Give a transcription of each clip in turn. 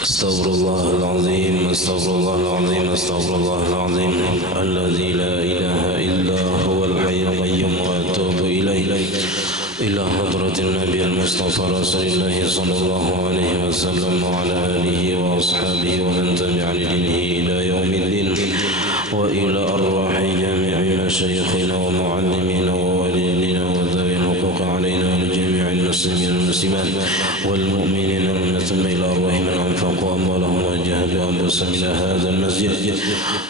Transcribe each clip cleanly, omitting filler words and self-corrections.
Astaghfirullahaladzim, astaghfirullahaladzim, astaghfirullahaladzim. Alladzi la ilaha illa huwal hayyul qayyum wa atubu ilaih. Ila hadratin nabiyil mustafa rasulillahi sallallahu alaihi wasallam wa ala alihi wa ashabihi wa man tabi'a dinihi ila yaumiddin. Wa ila arwahi jami'i masyayikhina wa muallimina wa walidina wa dhawi huquq alaina wa jami'il muslimin wal muslimat wal mu'minina wa thumma ila arwahi man anfaqu amwalahum wa jahadu anfusahum ila hadha al-masjid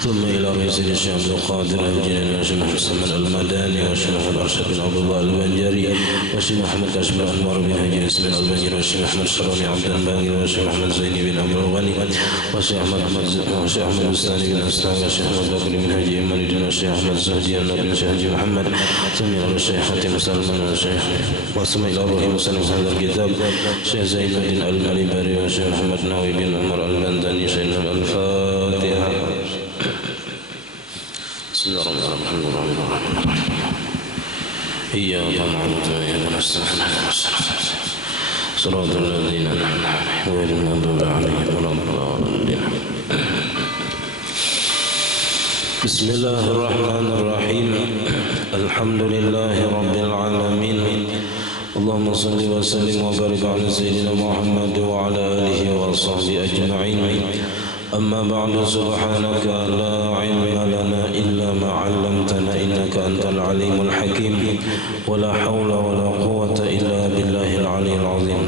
thumma ila raisi al-Syekh Abdul Qadir al-Jilani wa Syekh Muhammad al-Madani wa Syekh al-Arsyad bin Abdullah al-Banjari wa Syekh Muhammad Kashmir Anwar bin Haji Ismail al-Banjari wa Syekh Muhammad Sharani Abdan Bangir wa Syekh Muhammad Zaini bin Abdul Ghani wa Syekh Ahmad Ustani bin Aslan wa Syekh Muhammad Bakri bin Haji Imanuddin wa Syekh Ahmad Zahdi bin Syekh Haji Muhammad Samir wa Syekh Hatim Salman wa Syekh wa Samail Ar-Rahim Salim hadal kitab Syekh Zainuddin Al-Malibari wa Syekh Muhammad Nawawi bin Umar Al-Bandani Syekh Al-Fatihah. Bismillahirrahmanirrahim. Iyyaka na'budu wa iyyaka nasta'in. Shiratal ladzina an'amta 'alaihim ghairil maghdubi 'alaihim waladdallin. Bismillahirrahmanirrahim. Alhamdulillahi rabbil alamin. Allahumma salli wa sallim wa barik ala sayyidina Muhammad wa ala alihi wa sahbihi ajma'in. Amma ba'du, subhanaka la ilma lana illa ma 'allamtana innaka antal alimul hakim wa la hawla wa la quwwata illa billahil aliyyil azim.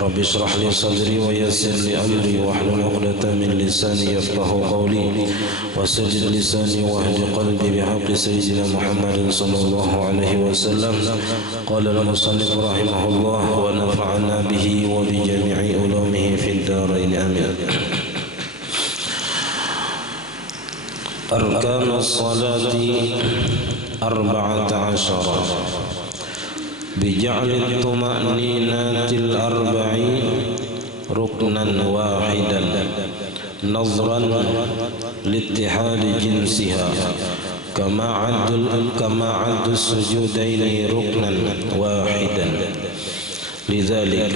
Rabbi shrah li sadri wa yassir li amri wahlul 'uqdatam min lisani yafqahu qawli wa saddid lisani wahdi qalbi bihaqqi sayyidina Muhammadin sallallahu alaihi wasallam. Qala al-musannif rahimahullah wa nafa'ana bihi wa bi jami'i ulumihi fid darain amin. أركان الصلاة 14 بجعل الطمأنينة الأربع ركنا واحدا نظرا لاتحاد جنسها كما عد السجودين ركنا واحدا. لذلك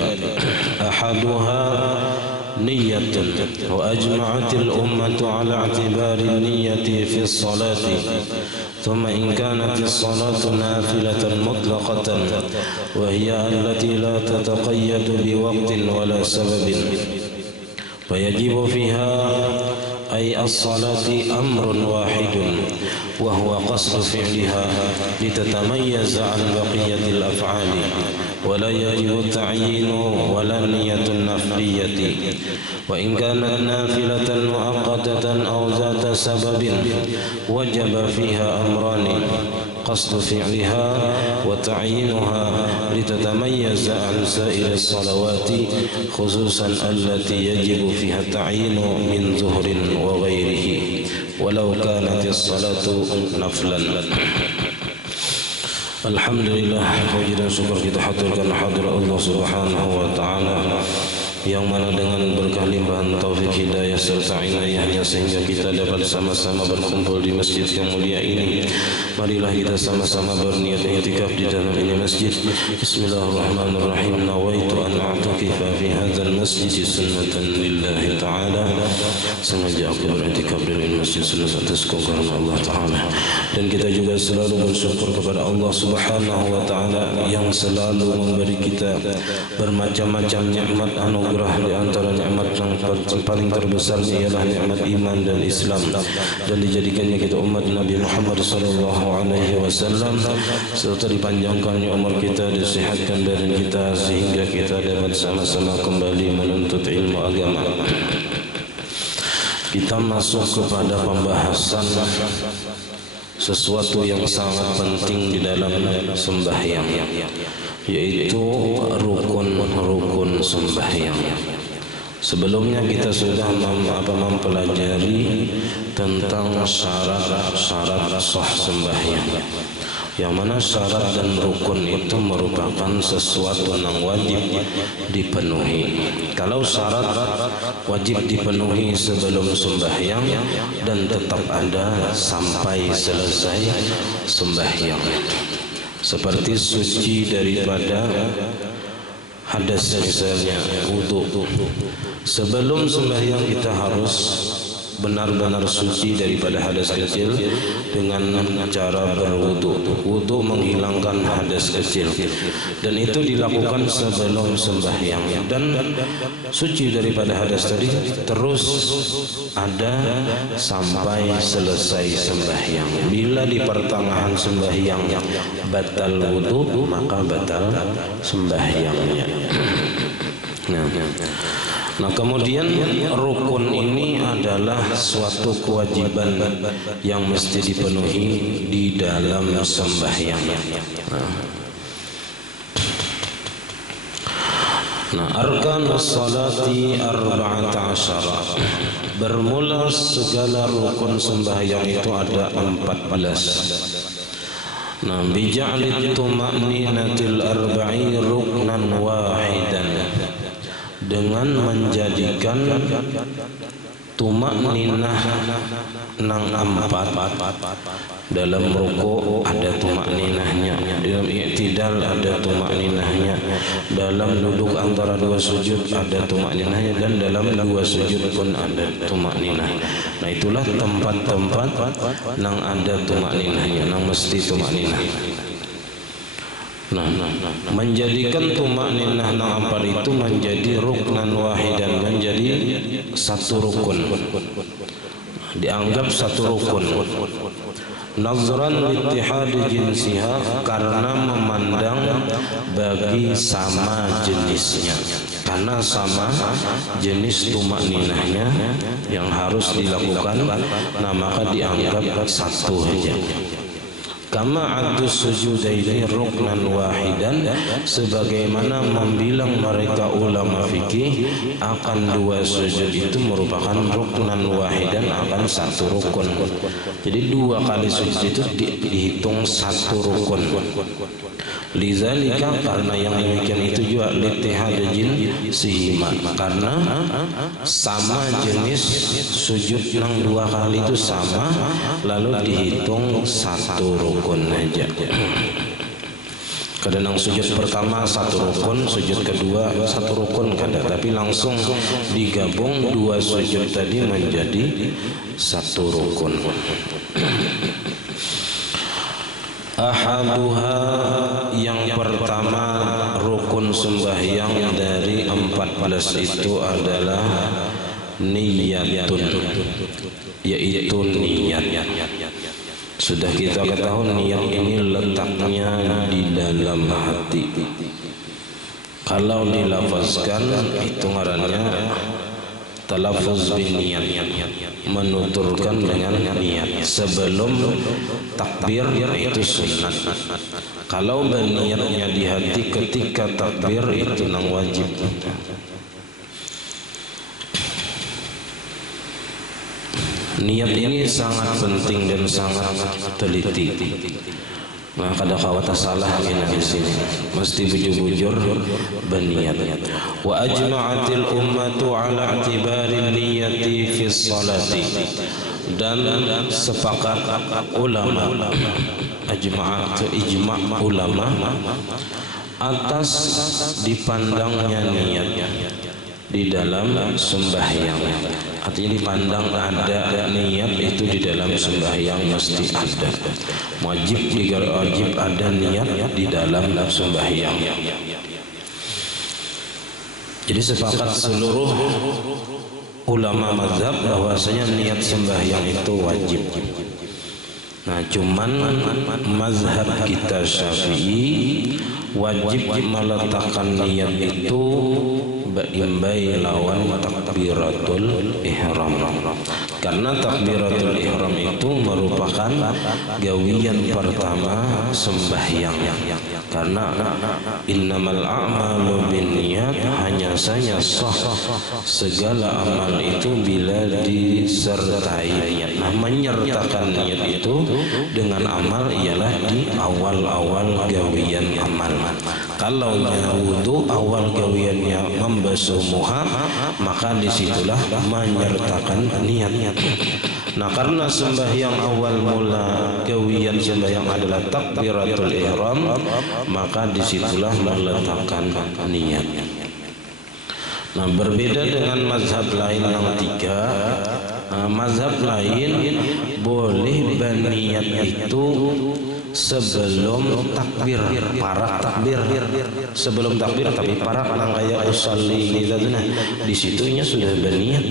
أحدها نية، وأجمعت الأمة على اعتبار النية في الصلاة. ثم إن كانت الصلاة نافلة مطلقة وهي التي لا تتقيد بوقت ولا سبب فيجب فيها أي الصلاة أمر واحد وهو قصد فعلها لتتميز عن بقية الأفعال، ولا يجب التعيين ولا النية النفلية. وإن كانت نافلة مؤقتة أو ذات سبب وجب فيها أمران: قصد فعلها وتعيينها لتتميز عن سائر الصلوات، خصوصا التي يجب فيها التعيين من ظهر وغيره ولو كانت الصلاة نفلا. Alhamdulillah, puji dan syukur kita haturkan hadirat Allah Subhanahu wa taala yang mana dengan berkah limpahan taufik hidayah serta inayahnya sehingga kita dapat sama-sama berkumpul di masjid yang mulia ini. Marilah kita sama-sama berniat i'tikaf di dalam ini masjid. Bismillahirrahmanirrahim. Nawaitu an a'takifa fi hadzal masjid sunnatan lillahi ta'ala. Sengaja aku beriktikaf di dalam masjid sunnah atas karena Allah taala. Dan kita juga selalu bersyukur kepada Allah Subhanahu wa taala yang selalu memberi kita bermacam-macam nikmat anugerah. Di antara nikmat yang paling terbesar ialah nikmat iman dan Islam, dan dijadikannya kita umat Nabi Muhammad sallallahu alaihi wasallam, serta dipanjangkannya umur kita, disehatkan badan kita sehingga kita dapat sama-sama kembali menuntut ilmu agama. Kita masuk kepada pembahasan sesuatu yang sangat penting di dalam sembahyang, yaitu rukun-rukun sembahyang. Sebelumnya kita sudah mempelajari tentang syarat-syarat sah sembahyang. yang mana syarat dan rukun itu merupakan sesuatu yang wajib dipenuhi. Kalau syarat wajib dipenuhi sebelum sembahyang dan tetap ada sampai selesai sembahyang, seperti suci daripada hadas misalnya, wudu. Sebelum sembahyang kita harus benar-benar suci daripada hadas kecil dengan cara berwudu. Wudu menghilangkan hadas kecil dan itu dilakukan sebelum sembahyang, dan suci daripada hadas tadi terus ada sampai selesai sembahyang. Bila di pertengahan sembahyang batal wudu, maka batal sembahyangnya. Nah, kemudian rukun ini adalah suatu kewajiban yang mesti dipenuhi di dalam sembahyang. Nah, arkanus salati 14. Bermula segala rukun sembahyang itu ada 14. Nah, bija'lit tuma'ninatil arba'i ruknan wahidan, dengan menjadikan tumakninah nang 4. Dalam ruku ada tumakninahnya, dalam i'tidal ada tumakninahnya, dalam duduk antara dua sujud ada tumakninahnya, dan dalam dua sujud pun ada tumakninah. Nah, itulah tempat-tempat nang ada tumakninahnya, nang mesti tumakninah. Nah, menjadikan tumakninah nang 4 itu menjadi ruknan wahidan, menjadi satu rukun, dianggap satu rukun. Nazran littihadi jinsiha, karena memandang bagi sama jenisnya, karena sama jenis tumakninahnya yang harus dilakukan, nah maka dianggap satu saja. Kama addus sujudaini ruknan wahidan, sebagaimana membilang mereka ulama fikih akan dua sujud itu merupakan ruknan wahidan, akan satu rukun. Jadi dua kali sujud itu dihitung satu rukun. Lidzalika, karena yang demikian itu juga littihad jinsihima, karena sama jenis sujud yang dua kali itu sama, lalu dihitung satu rukun aja. Kadang sujud pertama satu rukun, sujud kedua satu rukun kadang, tapi langsung digabung dua sujud tadi menjadi satu rukun. Ahaduha, yang pertama rukun sembahyang dari 14 itu adalah niyatun, yaitu niat. Sudah kita ketahui niat ini letaknya di dalam hati. Kalau dilafazkan itu ngarannya talaffuz bin niyat, menuturkan dengan niat. Sebelum takbir itu sunat. Kalau berniatnya di hati ketika takbir itu nang wajib. Niat ini sangat penting dan sangat teliti. Nah, kada kawata salah ini di sini. Mesti bujur-bujur berniat. Wa ajma'atil ummatu ala i'tibari niyyati fi sholati. Dan sepakat ulama, ijma' ulama atas dipandangnya niat di dalam sembahyang. Artinya dipandang ada niat itu di dalam sembahyang mesti ada. Wajib ada niat di dalam sembahyang. Jadi sepakat seluruh ulama mazhab bahwasanya niat sembahyang itu wajib. Nah, cuman mazhab kita Syafi'i wajib meletakkan niat itu imbai lawan takbiratul ihram. Karena takbiratul ihram itu merupakan gawian pertama sembahyang. Karena innamal a'malu binniyat, hanya saja sah segala amal itu bila disertai niat. Nah, menyertakan niat itu dengan amal ialah di awal-awal gawian amal. Kalau wudu awal gawiannya membasuh muha, maka disitulah menyertakan niat. Nah, karena sembahyang awal mula gawian sembahyang adalah takbiratul ihram, maka disitulah meletakkan niat. Nah, berbeda dengan mazhab lain yang tiga. Mazhab lain boleh berniat itu sebelum takbir, parak takbir, sebelum takbir tapi parak kayak usolli gitu. Nah, disitunya sudah berniat,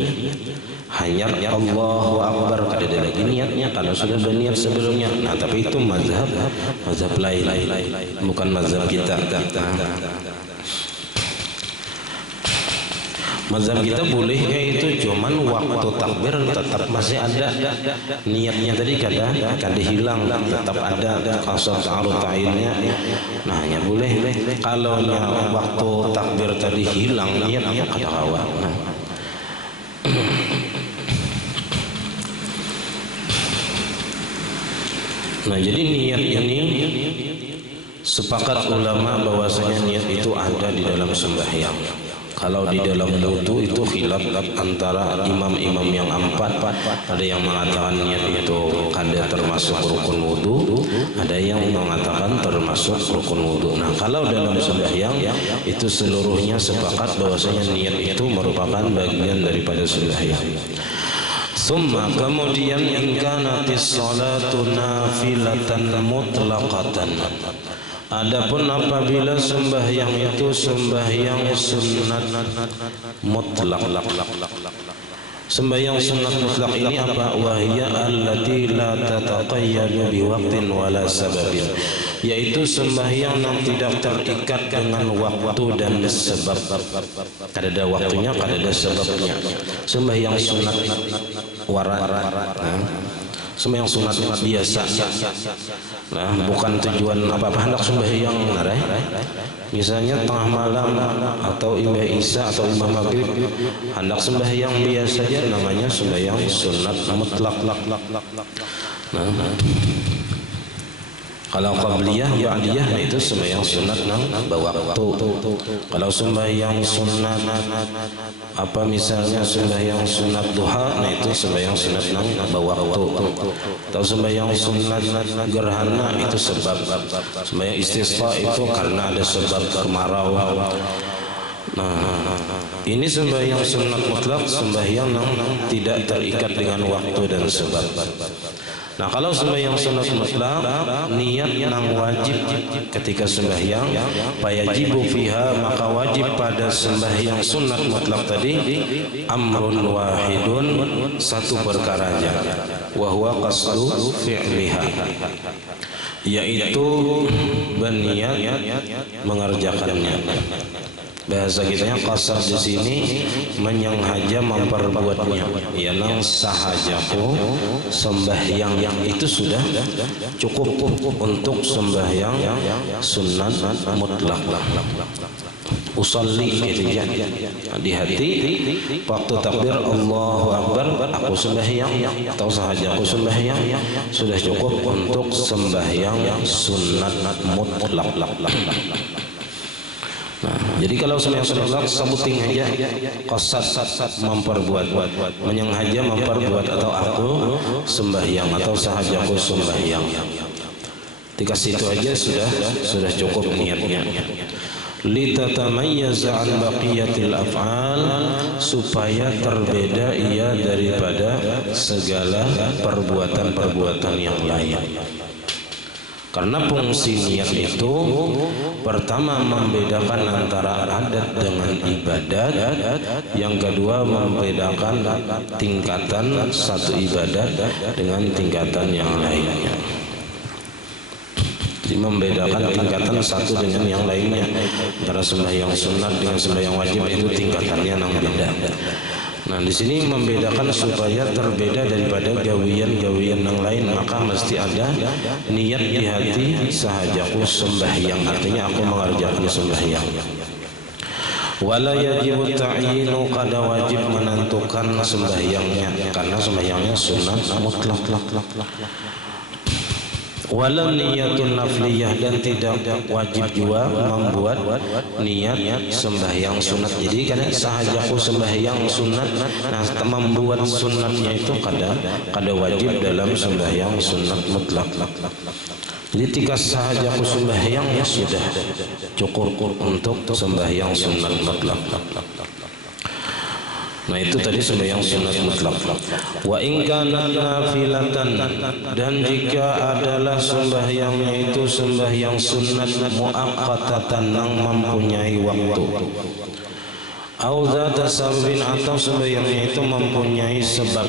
hanya Allahu Akbar, kada ada lagi niatnya kalau sudah berniat sebelumnya. Nah, tapi itu mazhab lain, bukan mazhab kita. Mazhab kita boleh kayak itu, cuman waktu takbir tetap masih ada niatnya tadi, kada hilang, tetap ada qasad ta'arud ta'innya. Nah, hanya boleh kalau waktu takbir tadi hilang niatnya kada kawan. Nah, jadi niat ini sepakat ulama bahwasanya niat itu ada di dalam sembahyang. Kalau di dalam wudu itu khilaf antara imam-imam yang empat. Ada yang mengatakan niat itu kada termasuk rukun wudu, ada yang mengatakan termasuk rukun wudu. Nah, kalau dalam sembahyang itu seluruhnya sepakat bahwasanya niat itu merupakan bagian daripada sembahyang. Summa, kemudian in kanatis salatu nafilatan mutlaqatan. Adapun apabila sembahyang itu sembahyang sunat mutlak. Sembahyang sunat mutlak ini apa? Wahya allati la tataqayyadu biwaqtin wala sababin, yaitu sembahyang yang tidak terikat dengan waktu dan sebab. Kada ada waktunya, kada ada sebabnya. Sembahyang sunat sembahyang sunat biasa. Nah, bukan tujuan apa-apa hendak sembahyang narai. Misalnya tengah malam atau imam isya atau imam maghrib hendak sembahyang biasa saja, namanya sembahyang sunat mutlak. Nah, kalau qabliyah ba'diyah itu sembahyang sunat nang waktu. Kalau sembahyang sunat apa misalnya sembahyang sunat duha, nah itu sembahyang sunat nang waktu. Atau sembahyang sunat gerhana itu sebab. Sembahyang istisqa itu karena ada sebab kemarau. Nah, ini sembahyang sunat mutlak, sembahyang yang tidak terikat dengan waktu dan sebab. Nah, kalau sembahyang sunat mutlak, niat yang wajib ketika sembahyang, fayajibu fiha, maka wajib pada sembahyang sunat mutlak tadi amrun wahidun, satu perkara saja, wa huwa qasdu fi'liha, yaitu berniat mengerjakannya. Bahasa kitanya qasad di sini menyenghaja memperbuatnya, ialah sahajaku sembahyang yang itu sudah cukup untuk sembahyang sunat mutlak. Usolli gitu ya, di hati waktu takbir Allahu Akbar aku sembahyang atau sahajaku sembahyang sudah cukup untuk sembahyang sunat mutlak. Nah, jadi kalau sembahyang sunat sebuting aja qasad memperbuat, menyenghaja memperbuat, atau aku sembahyang atau sahajaku sembahyang, dikasih itu aja sudah cukup niatnya. Litatamayyaza an baqiyatil af'al, supaya terbeda ia daripada segala perbuatan-perbuatan yang lain. Karena fungsi niat itu pertama membedakan antara adat dengan ibadat, yang kedua membedakan tingkatan satu ibadat dengan tingkatan yang lainnya. Jadi membedakan tingkatan satu dengan yang lainnya. Antara sembahyang sunat dengan sembahyang wajib itu tingkatannya yang beda. Nah, di sini membedakan supaya terbeda daripada gawian-gawian yang lain, maka mesti ada niat di hati sahajaku sembahyang, artinya aku mengerjakan sembahyang. Wala yajibu ta'yinu, kada wajib menentukan sembahyangnya karena sembahyangnya sunat mutlak. Wala niyatun nafliyah, dan tidak wajib juga membuat niat sembahyang sunat. Jadi karena sahajaku sembahyang sunat, nah membuat sunatnya itu kada wajib dalam sembahyang sunat mutlak. Jadi jika sahajaku sembahyang ya sudah cukup untuk sembahyang sunat mutlak. Nah itu tadi sembahyang sunat mutlak. Wa in kana nafilatan, dan jika adalah sembahyangnya itu sembahyang sunat muaqqatatan yang mempunyai waktu. Au zata sababin, atau sembahyangnya itu mempunyai sebab,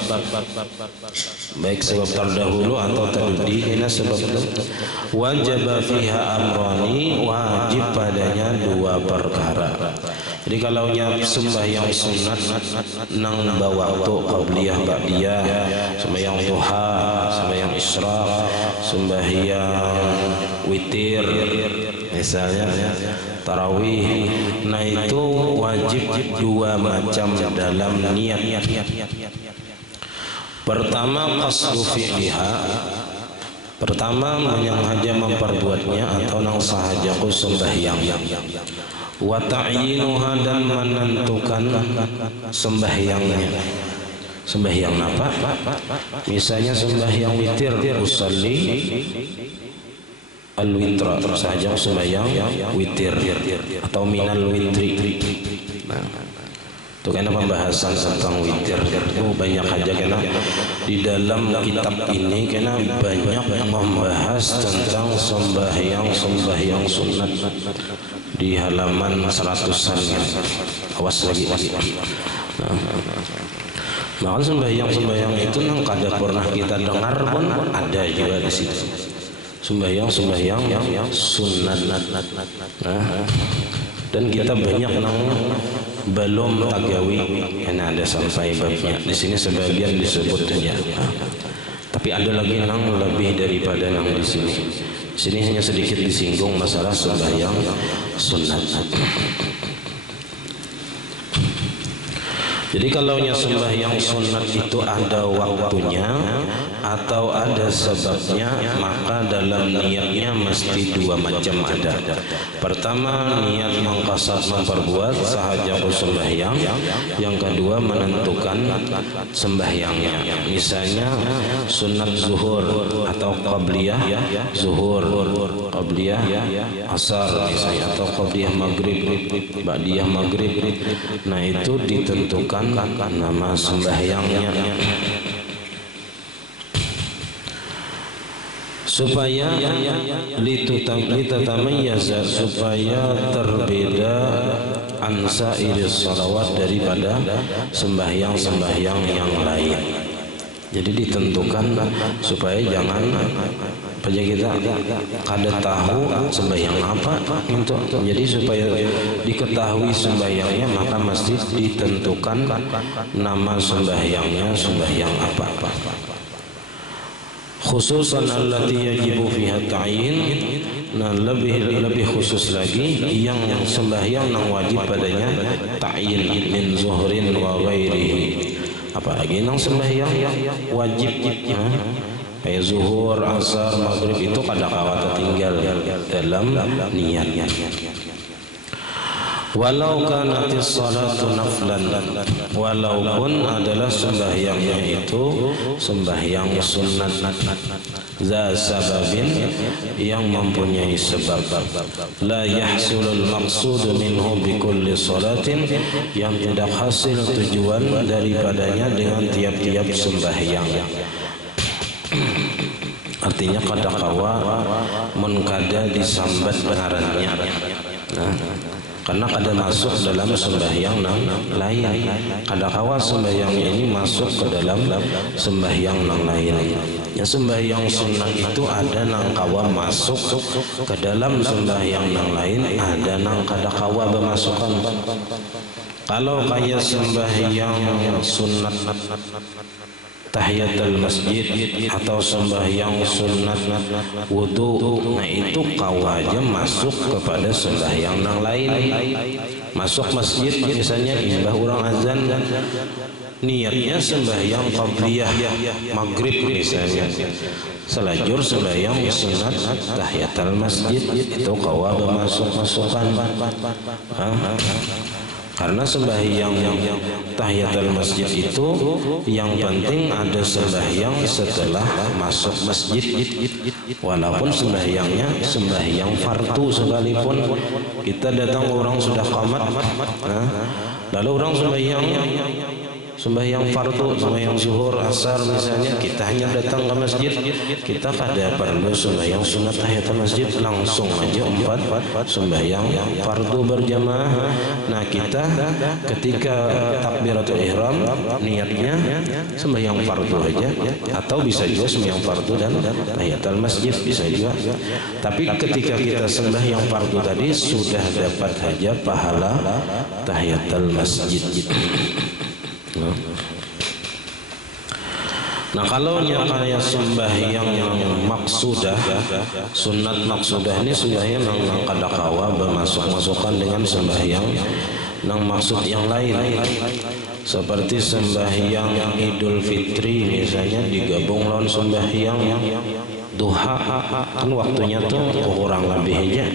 baik sebab terdahulu atau terdahulu, ini sebab itu. Wajib fiha amrani, wajib padanya dua perkara. Jadi kalau sembahyang sunat nang bawa waktu qabliyah ba'diyah, sembahyang duha, sembahyang isyraq, sembahyang witir misalnya, tarawih, nah itu wajib dua macam dalam niat. Pertama qasdu fi'liha, pertama yang saja memperbuatnya atau nang sahajaku sembahyang. Wa ta'yinuha, dan menentukan sembahyangnya. Sembahyang apa? Misalnya sembahyang witir, usalli al-witra, sahaja sembahyang witir atau minal witri. Nah, itu karena pembahasan tentang witir. Banyak aja karena di dalam kitab ini karena banyak membahas tentang sembahyang sunat di halaman 100-an. Awas lagi. Nah, sembahyang itu nang kada pernah kita dengar pun ada juga di situ. Sembahyang yang sunat. Dan kita banyak nang belum tagawi, karena ada sampai babnya. Di sini sebagian disebut saja. Tapi ada lagi nang lebih daripada nang di sini. Di sini hanya sedikit disinggung masalah sembahyang sunat. Jadi kalau sembahyang sunat itu ada waktunya atau ada sebabnya, maka dalam niatnya mesti dua macam ada. Pertama, niat mengqasad memperbuat sahajaku sembahyang. Yang kedua, menentukan sembahyangnya. Misalnya sunat zuhur atau qabliyah zuhur, qabliyah asar misalnya, atau qabliyah maghrib, ba'diyah maghrib. Nah itu ditentukan nama sembahyangnya supaya litatamayyaza, supaya terbeda ansa iris salawat daripada sembahyang yang lain. Jadi ditentukan supaya jangan kita kada tahu sembahyang apa itu. Jadi supaya diketahui sembahyangnya, maka mesti ditentukan nama sembahyangnya sembahyang apa. Khususan allati yajibu fiha ta'yin, nah lebih khusus lagi yang sembahyang yang wajib padanya ta'yin min zuhrin wa ghairihi. Apalagi yang sembahyang wajib kayak zuhur, asar, maghrib itu kada kawat tinggal dalam niatnya. Walau kanatis salatu naflan, walaupun adalah sembahyangnya itu sembahyang sunat, za sababin, yang mempunyai sebab, la yahsulul maqsud minhu bi kulli salatin, yang tidak hasil tujuan daripadanya dengan tiap-tiap sembahyang. Artinya kada kawa mun kada disambat ngarannya. Nah, karena kada masuk dalam sembahyang nang lain. Kada kawa sembahyang ini masuk ke dalam sembahyang nang lain. Ya sembahyang sunat itu ada nang kawa masuk ke dalam sembahyang nang lain, ada nang kada kawa bermasukan. Kalau kayak sembahyang sunat tahiyatul masjid atau sembahyang sunat wudu, nah itu kawaja masuk kepada sembahyang yang lain. Masuk masjid misalnya imbah orang azan, niatnya sembahyang qabliyah maghrib misalnya, selajur sembahyang sunat tahiyatul masjid itu kawa masuk-masukan. Karena sembahyang tahiyatul masjid itu yang penting ada sembahyang setelah masuk masjid, walaupun sembahyangnya sembahyang fardu sekalipun. Kita datang orang sudah qamat, lalu orang sembahyang fardu, sembahyang zuhur, asar misalnya, kita hanya datang ke masjid, kita kada perlu sembahyang sunat tahiyatul masjid, langsung aja 4 sembahyang fardu berjamaah. Nah kita ketika takbiratul ihram niatnya sembahyang fardu aja, atau bisa juga sembahyang fardu dan tahiyatul masjid bisa juga. Tapi ketika kita sembahyang fardu tadi sudah dapat aja pahala tahiyatul masjid. Nah kalau kayak sembahyang yang maksudah, sunat maksudah ini sembahyang yang kada kawa bermasuk-masukan dengan sembahyang yang maksud yang lain. Seperti sembahyang Idul Fitri misalnya digabung lawan sembahyang duha, kan waktunya tuh kurang lebih aja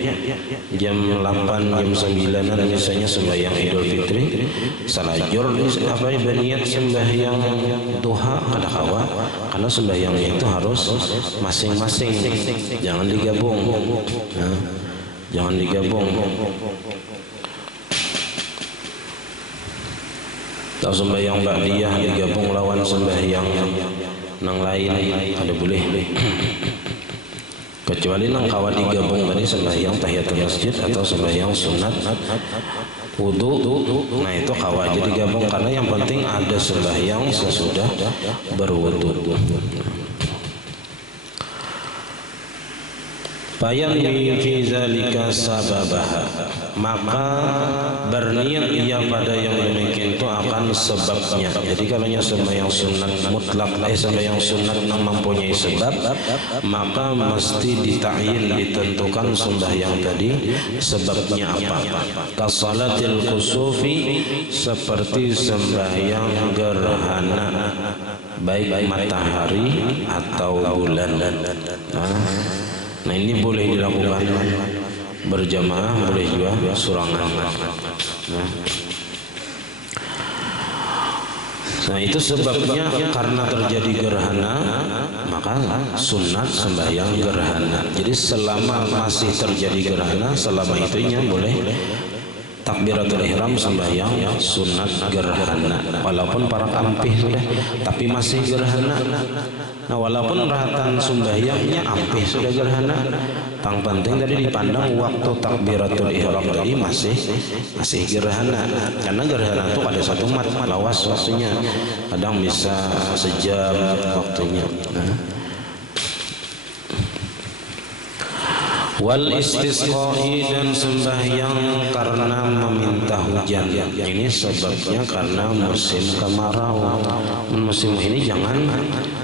jam 8 jam 9 misalnya sembahyang Idul Fitri, salajur apa berniat sembahyang duha kada kawa, karena sembahyang itu harus masing-masing, jangan digabung. Jangan digabung. Kalau sembahyang ba'diyah digabung lawan sembahyang nang lain ada boleh, kecuali nang kawa digabung tadi sembahyang tahiyatul masjid atau sembahyang sunat wudu. Nah itu kawa aja digabung, karena yang penting ada sembahyang sesudah berwudu. Fayanwi fi zalika sababaha, maka berniat ia pada yang demikian itu akan sebabnya. Jadi kalau sembahyang sunat mutlak, sembahyang sunat yang mempunyai sebab, maka mesti dita'yin, ditentukan sembahyang tadi sebabnya apa. Kasalatil kusufi, seperti sembahyang gerhana baik matahari atau bulan. Nah ini boleh dilakukan berjamaah, boleh juga surangan. Nah itu sebabnya, karena terjadi gerhana maka sunat sembahyang gerhana. Jadi selama masih terjadi gerhana, selama itunya boleh takbiratul ihram sembahyang sunat gerhana, walaupun para kampih sudah tapi masih gerhana. Nah walaupun rahatan sembahyangnya ampih sudah gerhana, yang penting tadi dipandang waktu takbiratul ihram tadi masih gerhana. Karena gerhana itu ada satu mat lawas waktunya, kadang bisa sejam waktunya. Wal istisqa'i, dan sembahyang karena meminta hujan. Ini sebabnya karena musim kemarau. Musim ini jangan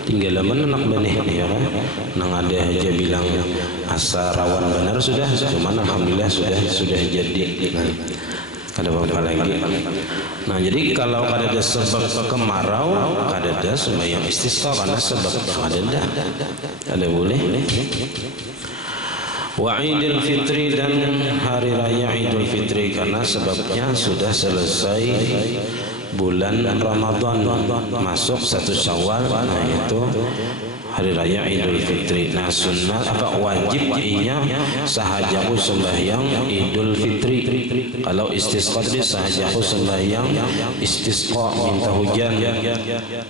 tinggal menak benih ya kan. Nang ada aja bilang asa rawan benar sudah, cuman alhamdulillah sudah jadi. Kada apa-apa lagi. Nah jadi kalau ada sebab kemarau, ada sembahyang istisqa karena sebab ada boleh. Wa Idul Fitri, dan hari raya Idul Fitri, karena sebabnya sudah selesai bulan Ramadan, masuk 1 Syawal. Nah itu hari raya Idul Fitri. Nah sunnah apa wajib inya sahajaku sembahyang Idul Fitri. Kalau istisqa tadi sahajaku sembahyang istisqa minta hujan.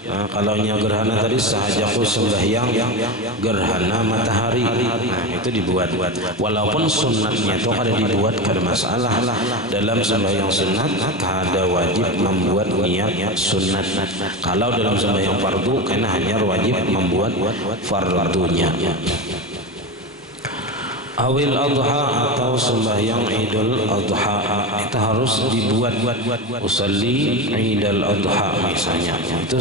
Nah, kalau nya gerhana tadi sahajaku sembahyang gerhana matahari. Nah itu dibuat. Walaupun sunnatnya itu ada dibuat karena masalah dalam sembahyang sunat ada wajib membuat niat sunat. Kalau dalam sembahyang fardu karena hanya wajib membuat fardunya. Awil adha atau sembahyang Idul Adha itu harus dibuat. Usalli Idul Adha misalnya, itu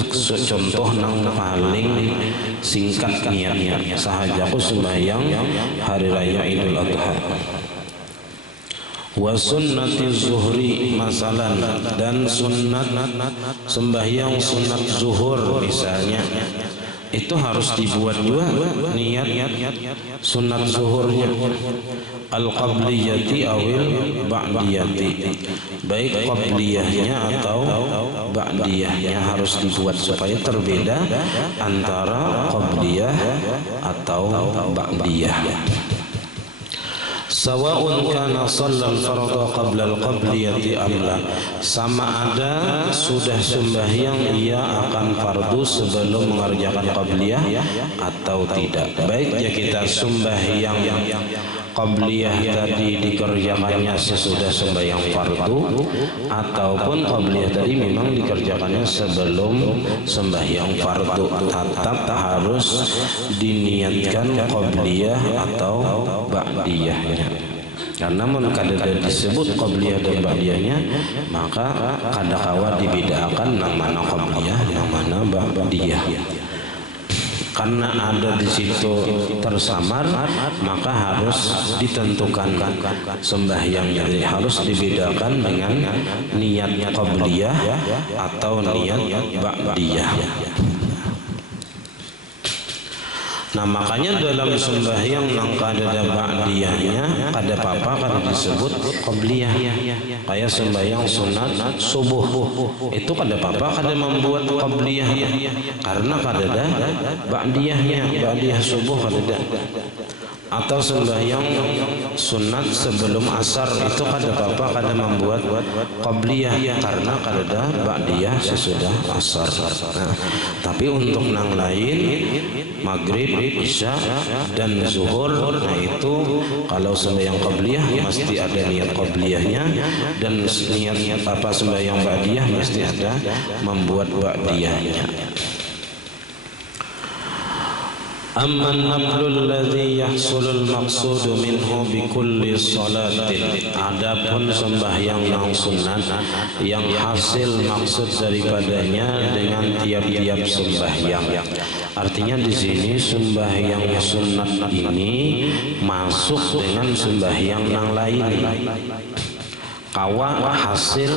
contoh yang paling singkat niatnya. Sahajaku sembahyang hari raya Idul Adha. Wa sunnati zuhri masalan, dan sunnat sembahyang sunat zuhur misalnya itu harus dibuat juga niat sunat zuhurnya, al-qabliyati awil ba'diyati, baik qabliyahnya atau ba'diyahnya harus dibuat supaya terbeda antara qabliyah atau ba'diyah. Sawa'un kana shallal fardha qabla al-qabliyati amla, sama ada sudah sembahyang ia akan fardu sebelum mengerjakan qabliyah atau tidak. Baik ya kita sembahyang qabliyah tadi dikerjakannya sesudah sembahyang fardu, ataupun qabliyah tadi memang dikerjakannya sebelum sembahyang fardu, tetap harus diniatkan qabliyah atau ba'diyahnya. Karena kada disebut qabliyah dan ba'diyahnya, maka kada kawa dibedakan yang mana qabliyah yang mana ba'diyah. Karena ada di situ tersamar, maka harus ditentukan sembahyangnya. Jadi harus dibedakan dengan niatnya qabliyah atau niat ba'diyah. Nah makanya dalam sembahyang yang kada ada ba'diyahnya, kada apa-apa kada disebut qabliyah. Kayak sembahyang sunat subuh itu kada apa-apa kada membuat qabliyah karena kada ada ba'diyahnya, ba'diyah subuh kada ada. Atau sembahyang sunat sebelum asar itu kada apa-apa kada membuat qabliyah karena kada ada ba'diyah sesudah asar. Nah, tapi untuk yang lain maghrib, isya dan zuhur, nah itu kalau sembahyang qabliyah mesti ada niat qabliyahnya, dan niat apa sembahyang ba'diyah mesti ada membuat ba'diyahnya. Amma an-naflul ladzi yahsulul maqsudu minhu bi kulli salatin, adapun sembahyang yang sunat yang hasil maksud daripadanya dengan tiap-tiap sembahyang. Artinya di sini sembahyang sunat ini masuk dengan sembahyang yang lain. Kawa hasil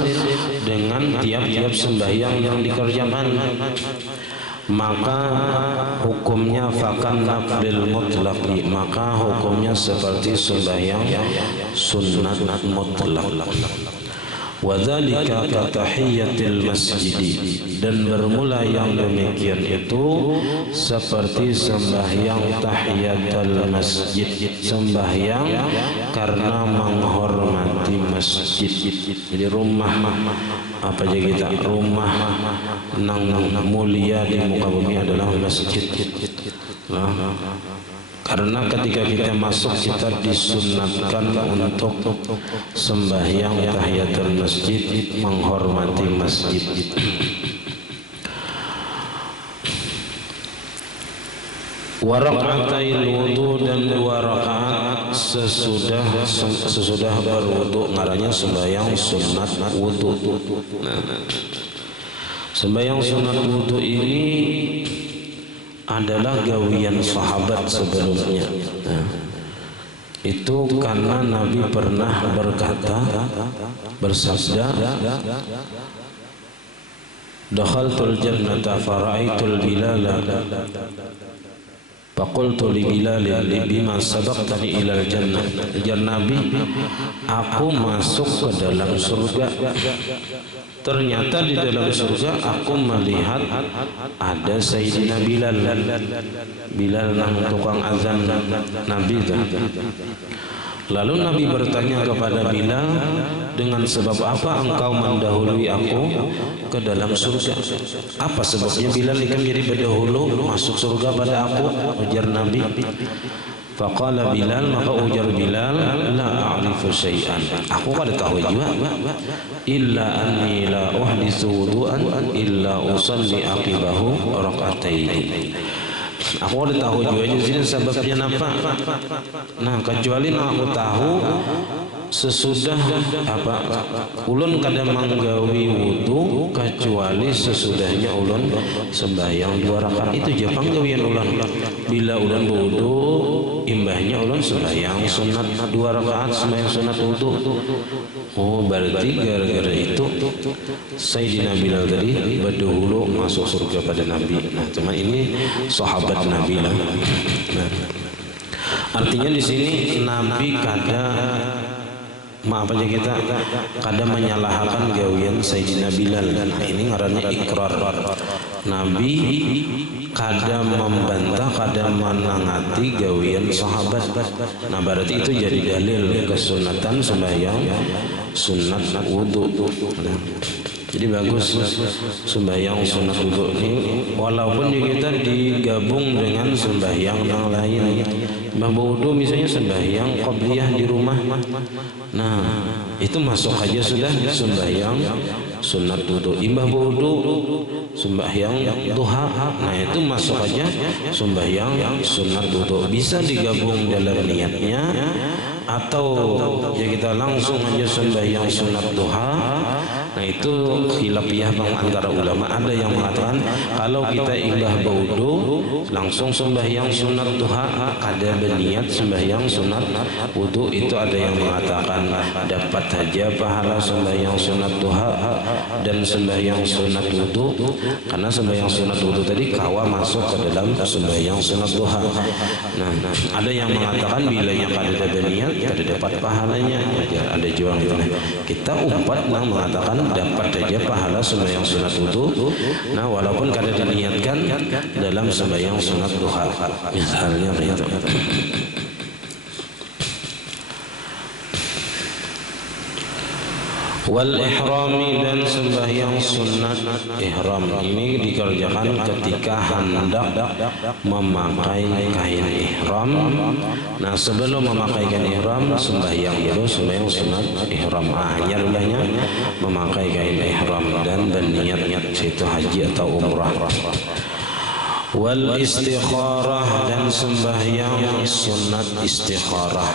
dengan tiap-tiap sembahyang yang dikerjakan, maka hukumnya fakan naflil mutlaqi, maka hukumnya seperti sembahyang sunat mutlaq. Wadzalika katahiyatil masjid, dan bermula yang demikian itu seperti sembahyang tahiyatul masjid, sembahyang karena menghormati masjid. Jadi rumah apa aja kita, rumah nang mulia di muka bumi adalah masjid. Nah, karena ketika kita masuk kita disunatkan untuk sembahyang tahiyatul masjid, menghormati masjid. Warakaatil wudu, dan 2 rakaat sesudah berwudu, ngarannya sembahyang sunat wudu. Nah, sembahyang sunat wudu ini adalah gawian sahabat sebelumnya. Nah, itu karena Nabi pernah berkata, bersabda, dakhaltul jannata fara'aitul bilala Faqultu li Bilal bima sabaqtani ilal jannah. Ujar Nabi, aku masuk ke dalam surga. Ternyata di dalam surga aku melihat ada Sayyidina Bilal. Bilal nang tukang azan Nabi itu. Lalu Nabi bertanya kepada Bilal, dengan sebab apa engkau mendahului aku ke dalam surga? Apa sebabnya Bilal ikan jadi berdahulu masuk surga pada aku? Ujar Nabi. Faqala Bilal, maka ujar Bilal, la a'rifu syai'an. Aku kada tahu juga. Illa anni la uhditsu wudu'an illa usalli aqibahu raka'ataini. Aku udah tahu juga di sini sebabnya apa. Nah, kecuali aku tahu sesudah apa ulun kada manggawi wudu kecuali sesudahnya ulun sembahyang 2 rakaat. Itu je panggawian ulun. Bila ulun wudu imbahnya ulun sembahyang sunat 2 rakaat, sembahyang sunat wudu. Oh, berarti gara-gara itu Sayyidina Bilal tadi berdahulu masuk surga pada Nabi. Nah, cuma ini sahabat Nabi lah. Nah, artinya di sini Nabi maaf aja kita kadang menyalahkan gawian Sayyidina Bilal. Nah, ini ngarannya ikrar. Nabi kadang membantah, kadang menangati gawian sahabat. Nah, berarti itu jadi dalil kesunatan sembahyang sunat wudu. Nah, jadi bagus sembahyang sunat wudu ini, walaupun kita digabung dengan sembahyang yang lain. Mbah wudu misalnya sembahyang qabliyah di rumah. Nah, itu masuk aja sudah sembahyang sunat wudu. Imbah wudu sembahyang duha. Nah, itu masuk aja sembahyang sunat wudu. Bisa digabung dalam niatnya atau ya kita langsung aja sembahyang sunat duha. Nah, itu khilafiyah antara ulama. Ada yang mengatakan kalau kita imbah wudu langsung sembahyang sunat duha, kada berniat sembahyang sunat wudu. Itu ada yang mengatakan dapat saja pahala sembahyang sunat duha dan sembahyang sunat wudu, karena sembahyang sunat wudu tadi kawa masuk ke dalam sembahyang sunat duha. Nah, ada yang mengatakan bila yang kada berniat kada dapat pahalanya. Ada juga yang kita umpat yang mengatakan dapat saja pahala sembahyang sunat wudu. Nah, walaupun kada diniatkan dalam sembahyang sunat duha. Misalnya begitu. Wal ihrami, dan sembahyang sunat ihram ini dikerjakan ketika hendak memakai kain ihram. Nah, sebelum memakai kain ihram sembahyang dulu sembahyang sunat ihram. Hanya memakai kain ihram dan berniat situ haji atau umrah. Wal istikharah, dan sembahyang sunat istikharah,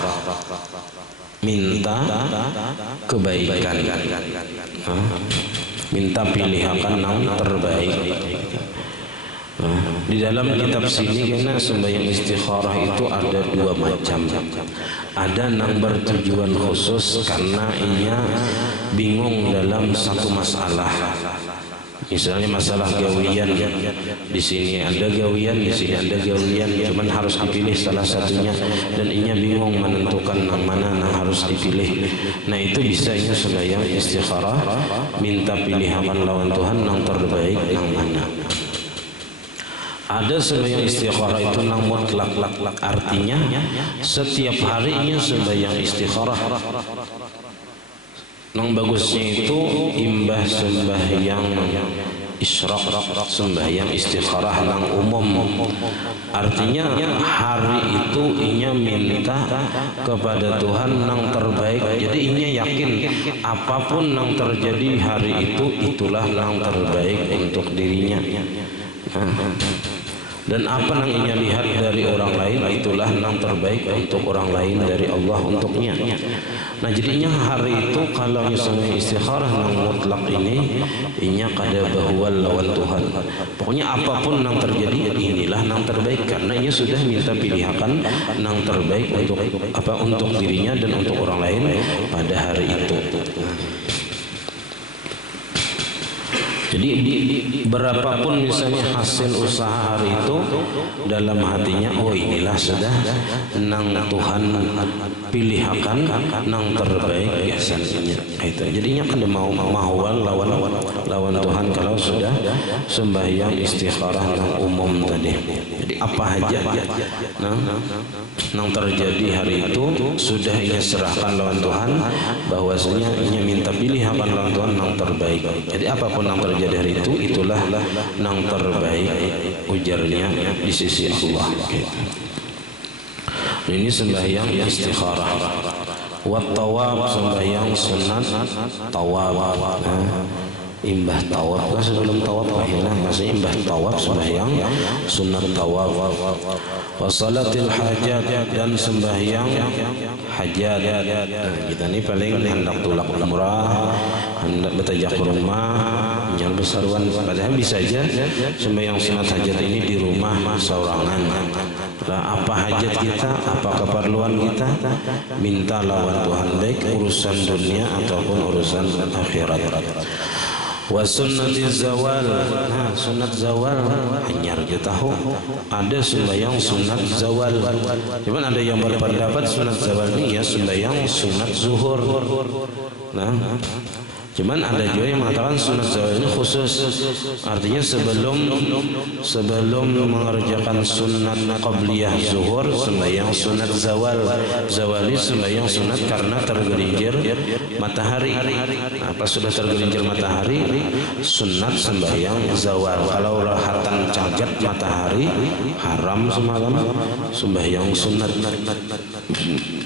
minta kebaikan, minta pilihan yang terbaik. Di dalam kitab sini karena sembahyang istikharah itu ada 2 macam. Ada yang bertujuan khusus karena ia bingung dalam satu masalah. Misalnya masalah gawian, di sini ada gawian, di sini ada gawian, cuman harus dipilih salah satunya dan inya bingung menentukan yang mana yang harus dipilih. Nah, itu bisa inya sembahyang istikharah, minta pilihan lawan Tuhan yang terbaik yang mana. Ada sembahyang istikharah itu yang mutlak, artinya setiap harinya sembahyang istikharah. Yang bagusnya itu imbah sembahyang isyraq, sembahyang istikharah yang umum. Artinya hari itu inya minta kepada Tuhan yang terbaik. Jadi inya yakin apapun yang terjadi hari itu itulah yang terbaik untuk dirinya. Dan apa yang ia lihat dari orang lain itulah yang terbaik untuk orang lain dari Allah untuknya. Nah, jadinya hari itu kalau misalnya istikharah yang mutlak ini inya kada bahwal lawan Tuhan. Pokoknya apapun yang terjadi inilah yang terbaik karena ia sudah minta pilihan yang terbaik untuk dirinya dan untuk orang lain pada hari itu. Jadi berapapun misalnya hasil usaha hari itu, dalam hatinya, oh inilah sudah nang Tuhan pilihakan nang terbaik biasanya. Itu jadinya kan mau lawan Tuhan kalau sudah sembahyang istikharah nang umum tadi. Jadi apa aja nang terjadi hari itu sudah ia serahkan lawan Tuhan, bahwasanya ia minta pilihakan lawan Tuhan nang terbaik. Jadi apapun yang terjadi dari itu, itulah nang terbaik ujarnya di sisi Allah. Ini sembahyang istikharah. Wat tawab, sembahyang sunat tawab. Imbah tawab lah sebelum tawab akhirnya masih imbah tawab, sembahyang sunat tawab. Wasalatil hajat, dan sembahyang hajat. Kita ini paling hendak tulak umrah, hendak betajak ke rumah, yang besaruan, padahal bisa aja sembahyang sunat hajat ini di rumah saurangan. Lah apa hajat kita, apa keperluan kita, minta lawan Tuhan, baik urusan dunia ataupun urusan akhirat. Wa sunnati zawal, sunat zawal hanyar kita tahu ada sembahyang sunat zawal. Cuman ada yang berpendapat sunat zawal ini ya sembahyang sunat zuhur. Nah, cuman ada juga yang mengatakan sunat zawal ini khusus, artinya sebelum mengerjakan sunat qabliyah zuhur, sembahyang sunat zawal. Zawali sembahyang sunat karena tergelincir matahari. Nah, pas sudah tergelincir matahari, sunat sembahyang zawal. Kalau rahatan cagat matahari, haram semalam sembahyang sunat.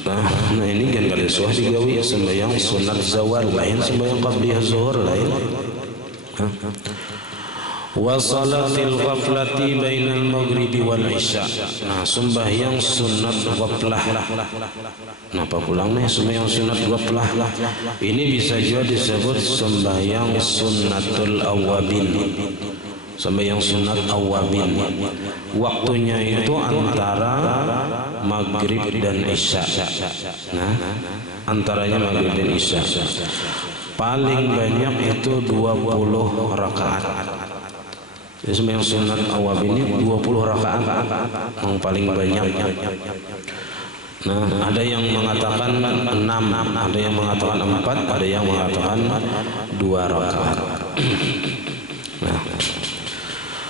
Nah ini kan kali suah digawi sembahyang sunat zawal, lain sembahyang qabliyah zuhur lain. Wa salatil ghaflati bainal maghribi wal isya. Nah sembahyang sunat ghaflah. Napa pulang nih sembahyang sunat ghaflah? Ini bisa juga disebut sembahyang sunnatul awabin. Sembahyang sunat awabin, waktunya itu antara maghrib dan isya. Nah, antaranya maghrib dan isya. Paling banyak itu 20 rakaat. Jadi sembahyang sunat awabin ini 20 rakaat yang paling banyak. Nah, ada yang mengatakan 6, ada yang mengatakan 4, ada yang mengatakan 2 rakaat.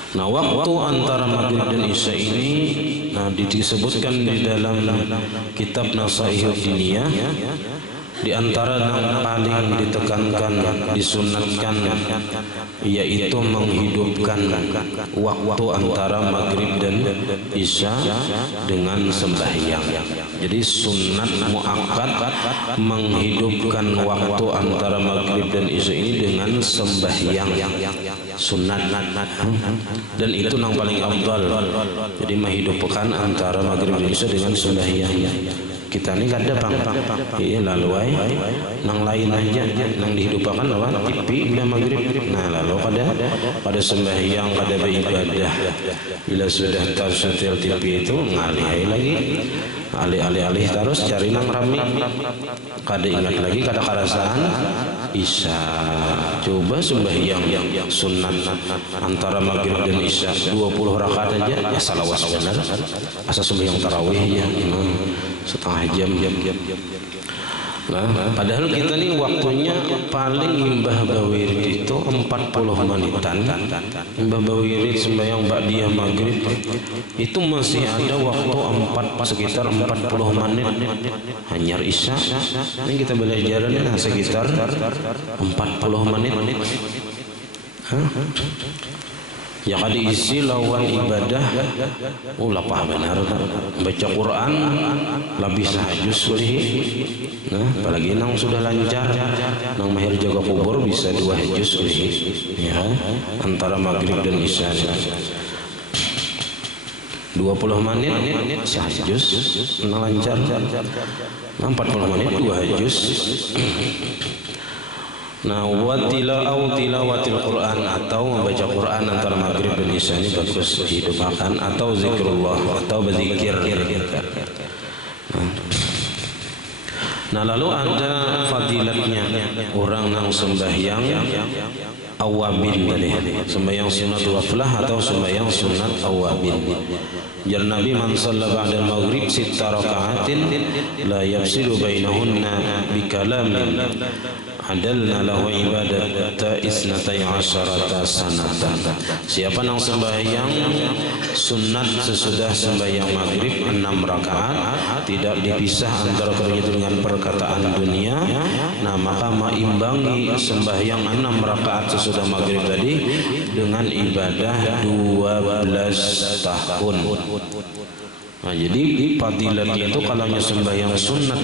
Nah, waktu antara maghrib dan isya ini disebutkan di dalam kitab Nasaihud Diniyah, di antara yang paling ditekankan, disunatkan, yaitu menghidupkan waktu antara maghrib dan isya dengan sembahyang. Jadi sunat muakkad menghidupkan waktu antara maghrib dan isya ini dengan sembahyang sunat, dan itu yang paling afdal. Jadi menghidupkan antara maghrib dan isya dengan sembahyang. Kita ini kada bang, iya lalu nang lain aja, nang dihidupkan lawan TV bila maghrib. Nah lalu pada sembahyang, pada beribadah. Bila sudah tersetel TV itu ngalih lagi, alih terus cari nang rami. Kada ingat lagi, kada kerasaan isya. Coba sembahyang yang sunat antara maghrib dan isya 20 rakaat aja, ya salawas benar. Asa sembahyang tarawih ya imam setengah jam. Nah, padahal kita nih waktunya paling imbah bawirid itu 40 menitan. Imbah bawirid sembahyang ba'diyah maghrib itu masih ada waktu sekitar 40 menit. Hanyar isya ini kita belajar sekitar 40 menit. Ya kali isi lawan ibadah, lapah benar. Baca Quran lebih sahajus nah, apalagi nang sudah lancar, nang mahir jaga kubur bisa 2 juz ya, antara maghrib dan isya. 20 menit sahajus, nang lancar. 40 menit 2 juz. Nah, tilawatil Quran atau membaca Quran antara maghrib dan isya ini bagus dihidupkan, atau zikrullah atau berzikir. Nah, lalu ada fadilatnya orang yang sembahyang awabin tadi, sembahyang sunat ghaflah atau sembahyang sunat awabin. Jar Nabi, man shalla ba'da maghrib sitta raka'atin la yafsilu bainahunna bikalamin adalna lahu ibadata isnatai asyarata sanatan. Siapa yang sembahyang sunat sesudah sembahyang maghrib 6 rakaat tidak dipisah antara keduanya dengan perkataan dunia, nah maka meimbangi sembahyang 6 rakaat sesudah maghrib tadi dengan ibadah 12 tahun. Nah, jadi fadilatnya itu kalau sembahyang sunat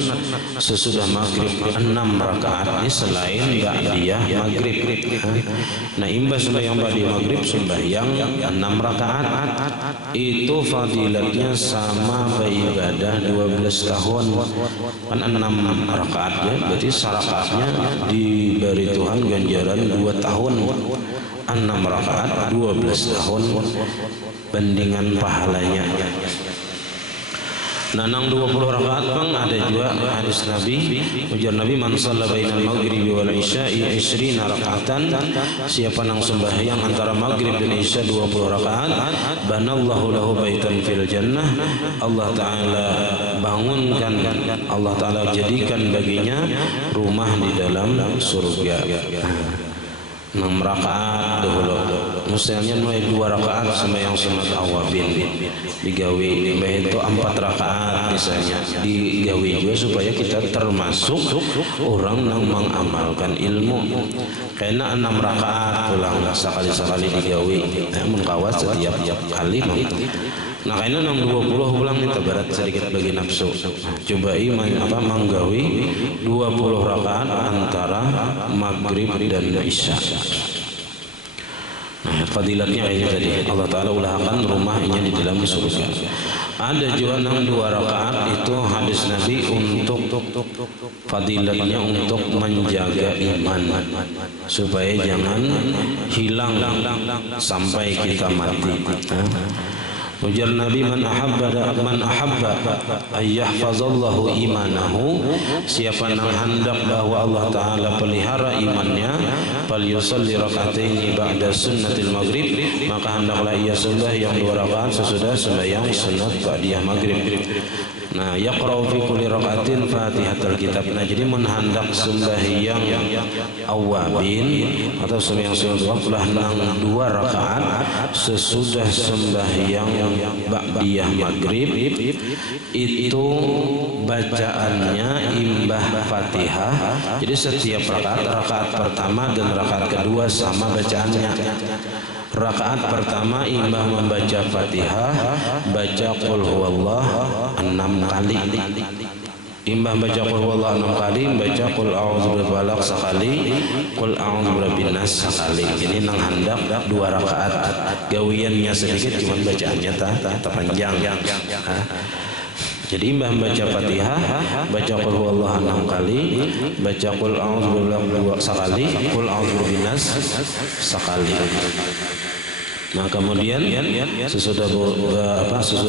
sesudah maghrib 6 rakaat ini selain ba'diyah maghrib. Nah, imbas sembahyang ba'diyah maghrib sembahyang 6 rakaat itu fadilatnya sama beribadah 12 tahun. Kan 6 rakaat ya, berarti sarakaatnya diberi Tuhan ganjaran 2 tahun. 6 rakaat 12 tahun bandingan pahalanya. Nah, nang 20 rakaat bang ada juga hadis Nabi, ujar Nabi, man shalla bainal maghribi wal isya'i 20 rakaatan, siapa nang sembahyang antara maghrib dan isya 20 rakaat, banallahu lahu baitan fil jannah, Allah taala bangunkan, Allah taala jadikan baginya rumah di dalam surga. 6 rakaat dahulu, misalnya mulai 2 rakaat sembahyang sunat awabin digawe, baik itu 4 rakaat misalnya digawe juga supaya kita termasuk orang yang mengamalkan ilmu. Karena 6 rakaat pulang sekali-sekali digawe, mengkawas setiap kali. Nah, karena 6-20 pulang kita berat sedikit bagi nafsu. Cobai menggawi 20 rakaat antara maghrib dan isya. Nah, fadilatnya ini tadi, Allah Ta'ala ulahkan rumahnya di dalam surga. Ada juga 2 rakaat itu hadis Nabi untuk fadilatnya untuk menjaga iman supaya jangan hilang sampai kita mati. Ujar Nabi, man ahabba ayyahfazallahu imanahu, siapa yang hendak bahwa Allah Ta'ala pelihara imannya, falyusalli raka'ataini ba'da sunnatil maghrib, maka hendaklah ia sembahyang 2 rakaat sesudah sembahyang sunat ba'diyah maghrib. Nah, yaqra'u fi kulli raka'atin fatihatul kitab. Nah, jadi menghendak sembahyang awabin atau sembahyang sunat ghaflah nang 2 rakaat sesudah sembahyang ba'diyah maghrib itu bacaannya imbah Fatihah. Jadi setiap rakaat pertama dan rakaat kedua sama bacaannya. Rakaat pertama imbah membaca Fatihah, baca qul huwallah 6 kali. Imbah baca qul huwallah 6 kali, baca qul a'udzu birabbil falaq sekali, qul a'udzu birabbin nas sekali. Jadi nang hendak 2 rakaat. Gawiannya sedikit cuman bacaannya tak panjang. Jadi imbah baca Fatihah, baca qul huwallah 6 kali, baca qul a'udzu birabbil falaq sekali, qul a'udzu birabbin nas sekali. Nah, kemudian sesudah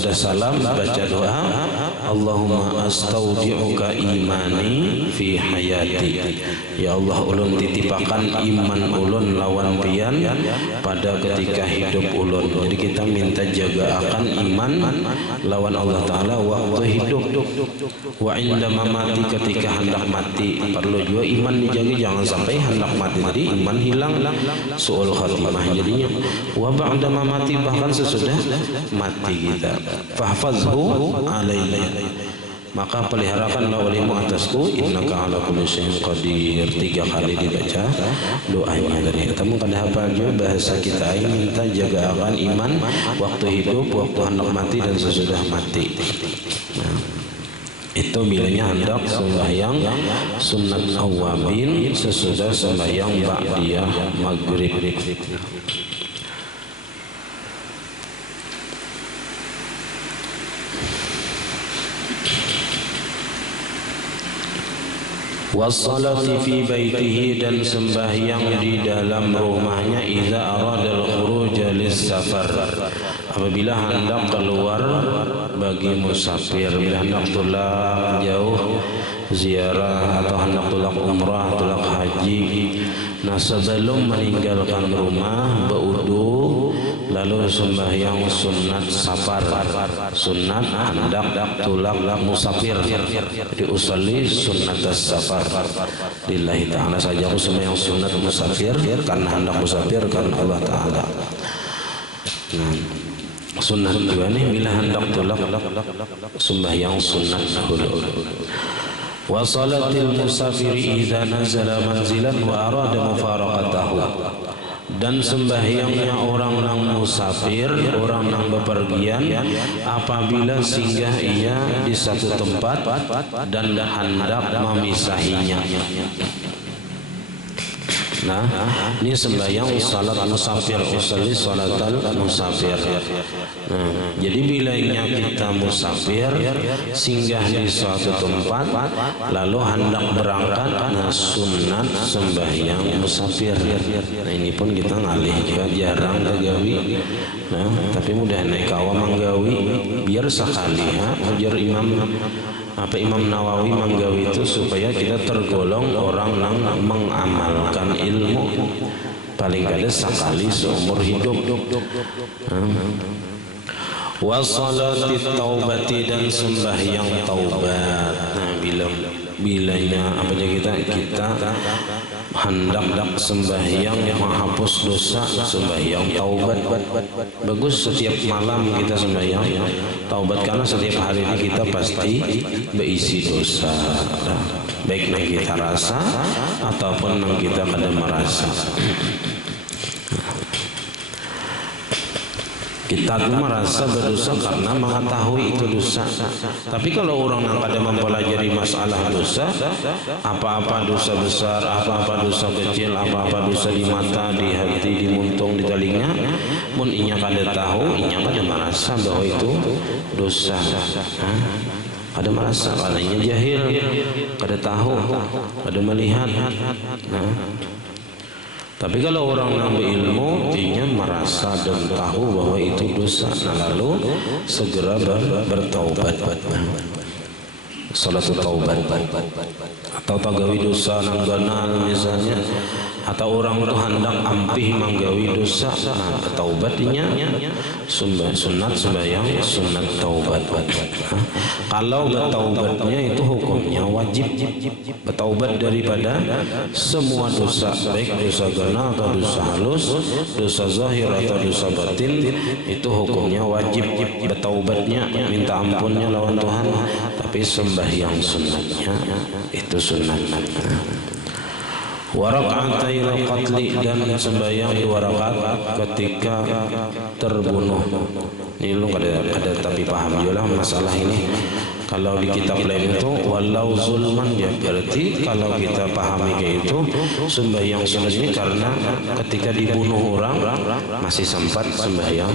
salam baca doa, Allahumma astaudi'uka imani fi hayati. Ya Allah, ulun titipakan iman ulun lawan pian pada ketika hidup ulun. Jadi kita minta jaga akan iman lawan Allah Ta'ala waktu hidup. Wa inda mamati, ketika hendak mati perlu juga iman dijaga, jangan sampai hendak mati tadi iman hilang, su'ul khatimah jadinya. Wa ba'da mamati, bahkan sesudah mati kita, fahfazhu alayya, maka peliharakanlah olehmu atasku, innaka ala kulli syai'in qadir. 3 kali dibaca doanya. Dari ketemu kada hafal juga bahasa kita ini, minta jaga akan iman waktu hidup, waktu hendak mati dan sesudah mati. Nah, itu bilanya hendak sembahyang sunat awabin sesudah sembahyang ba'diyah maghrib. Wassalati fi baitihi, dan sembahyang di dalam rumahnya, idza aradal khuruj lis safar, apabila hendak keluar bagi musafir, bila hendak pulang jauh ziarah atau hendak tulak umrah, tulak haji. Nah sebelum meninggalkan rumah berwudu, lalu sembahyang sunat safar, sunat hendak tulak musafir. Jadi usolli sunat safar lillahi ta'ala saja. Aku sembahyang sunat musafir karena hendak musafir karena Allah Ta'ala. Nah, sunat juga nih bila hendak tulak sembahyang sunat dahulu. Wa salatil musafiri idza nazala manzilan wa arada mufaraqatahu. Dan sembahyangnya orang nang musafir, orang nang bepergian apabila singgah ia di satu tempat dan hendak memisahinya. Nah, ini sembahyang salat musafir, usolli salatal musafir. Nah, jadi bilanya kita musafir singgah di suatu tempat lalu hendak berangkat, nah sunat sembahyang musafir. Nah, ini pun kita ngalih juga jarang tegawi. Nah, tapi mudah naik kawa manggawi biar sekali ujar Imam Nawawi manggawi itu supaya kita tergolong orang yang mengamalkan ilmu paling kada sekali seumur hidup. Wa salati taubati dan sembahyang taubat. Nah, bilanya apa aja kita hendak sembahyang menghapus dosa, sembahyang taubat. Bagus setiap malam kita sembahyang taubat karena setiap hari ini kita pasti berisi dosa. Baik yang kita rasa ataupun yang kita kada merasa. Kita merasa berdosa karena mengetahui itu dosa. Tapi kalau orang yang kada mempelajari masalah dosa, apa-apa dosa besar, apa-apa dosa kecil, apa-apa dosa di mata, di hati, di muntung, di telinga, mun inya kada tahu, inya kada merasa bahwa itu dosa. Kada merasa, karena jahil, kada tahu, kada melihat. Tapi kalau orang yang berilmu, dia merasa dan tahu bahwa itu dosa, nah lalu segera bertaubat. Salatul taubat atau tagawi dosa nang ganal misalnya, atau orang itu hendak ampih manggawi dosa, nah taubatnya sunat sembahyang sunat taubat. Kalau bertaubatnya itu hukumnya wajib, bertaubat daripada semua dosa, baik dosa ganal atau dosa halus, dosa zahir atau dosa batin, itu hukumnya wajib bertaubatnya, minta ampunnya lawan Tuhan. Tapi sembahyang sunatnya itu sunat. Wa raka'atil qatli dan sembahyang 2 rakaat ketika terbunuh. Ini lu ada tapi paham juga masalah ini. Kalau di kitab lain itu walau zulman, ya berarti kalau kita pahami kayak itu sembahyang sunat ini karena ketika dibunuh orang masih sempat sembahyang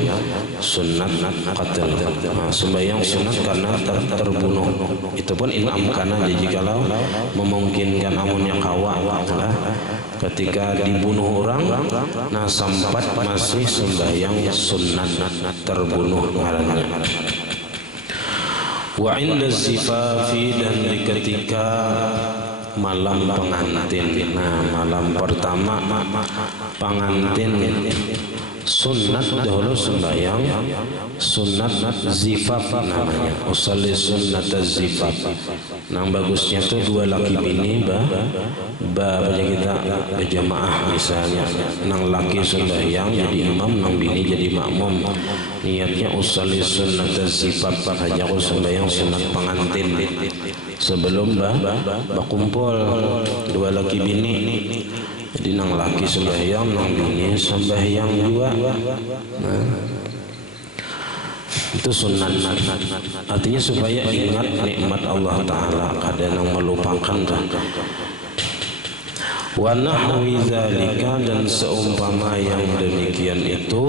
sunat qatl. Nah, sembahyang sunat karena terbunuh. Itu pun in amkana, jadi kalau memungkinkan amunnya kawa ketika dibunuh orang, nah sempat masih sembahyang sunat terbunuh ngarannya. Wa inda zifafi dan ketika malam pengantin. Nah, malam pertama pengantin sunat dahulu sembahyang sunat zifaf namanya, usolli sunat zifaf. Nah, bagusnya tuh 2 laki bini baca kita berjamaah misalnya, nang laki sembahyang jadi imam, nang bini jadi makmum. Niatnya usolli sunat zifaf, aja aku sembahyang sunat pengantin sebelum berkumpul 2 laki bini. Jadi nang laki sembahyang, nang bini sembahyang juga. Nah, itu sunat. Artinya supaya ingat nikmat Allah Ta'ala, kada nang melupakan. Wa nahwi dzalika dan seumpama yang demikian itu,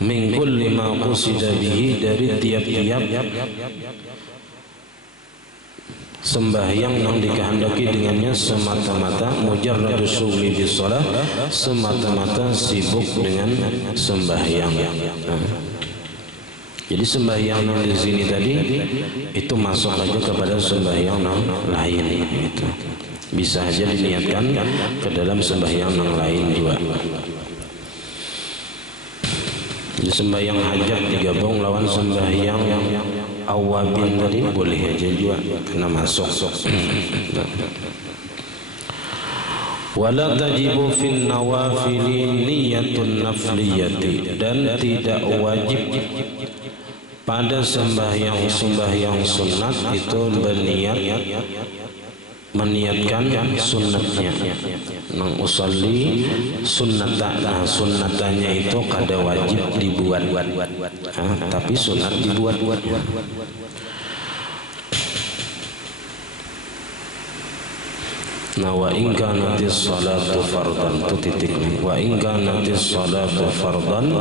min kulli ma qusida bihi dari tiap-tiap sembahyang yang dikehendaki dengannya semata-mata mujarradus syughli bis shalah, semata-mata sibuk dengan sembahyang. Jadi sembahyang yang di sini tadi itu masuk aja kepada sembahyang yang lain itu. Bisa aja diniatkan ke dalam sembahyang yang lain juga. Jadi sembahyang hajat digabung lawan sembahyang awabin tadi boleh aja juga karena masuk. Wala tajibu fin nawafili niyatun nafliyati, dan tidak wajib pada sembahyang sunat itu meniatkan sunatnya. Nang usolli sunnatana, sunnatannya itu kada wajib dibuat, tapi sunat dibuat. Nah, wa in kanatis salatu fardan, itu titik. Wa in kanatis salatu fardan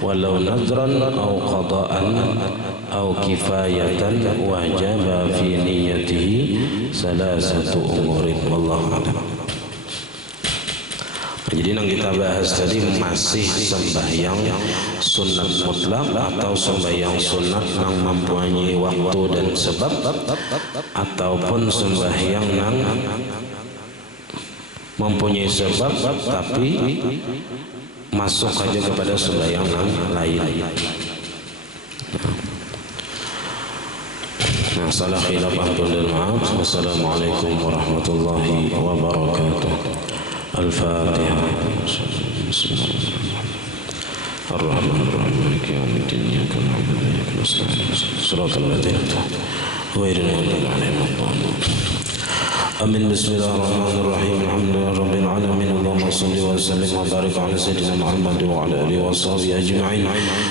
walau nadran au qada'an au kifayatan wajaba fi niyyatihi salasatu umurin wallahu a'lam. Jadi yang kita bahas tadi masih sembahyang sunat mutlak atau sembahyang sunat yang mempunyai waktu dan sebab, ataupun sembahyang yang mempunyai sebab tapi masuk aja kepada sembahyang yang lain. Nah, salah khilaf dan maaf. Wassalamualaikum warahmatullahi wabarakatuh. Al-Fatihah. Bismillahirrahmanirrahim. Ar-Rahmanir-Rahim. Maliki yaumiddin. Iyyaka na'budu wa iyyaka nasta'in. Shiratal ladzina an'amta 'alaihim ghairil maghdubi 'alaihim. Amin. Bismillahirrahmanirrahim. Alhamdulillahi rabbil alamin. Allahumma shalli wa sallim wa barik ala sayyidina Muhammad wa ala alihi wa sahbihi ajma'in.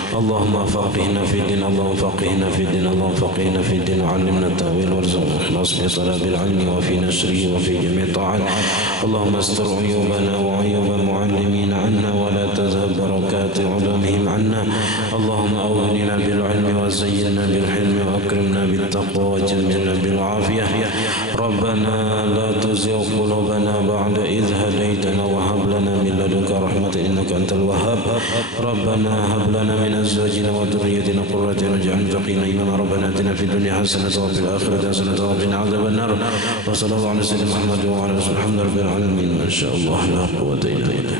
Allahumma faqihna fid din, Allahumma faqihna fid din, Allahumma faqihna fid din, 'allimna at-ta'wil warzuqna ikhlas fi talabil ilmi wa fi nashrihi wa fi jami' ta'at. Allahumma astur 'uyubana wa 'uyuba mu'allimina 'anna wa la tazhab barakati 'ulumihim 'anna. Allahumma awwilna bil 'ilmi wa zayyinna bil hilmi wa akrimna bit taqwa wa jammilna bil 'afiyah. Rabbana لا تزغ قلوبنا بعد إذ هديتنا وهب لنا من لدنك رحمة إنك أنت الوهاب. ربنا هب لنا من أزواجنا وذريتنا قرة أعين واجعلنا للمتقين إماما. ربنا آتنا في الدنيا حسنة وفي الآخرة حسنة وقنا عذاب النار. وصلى الله على سيدنا محمد وعلى آله وصحبه الحمد لله رب العالمين. ما شاء الله لا قوة إلا بالله.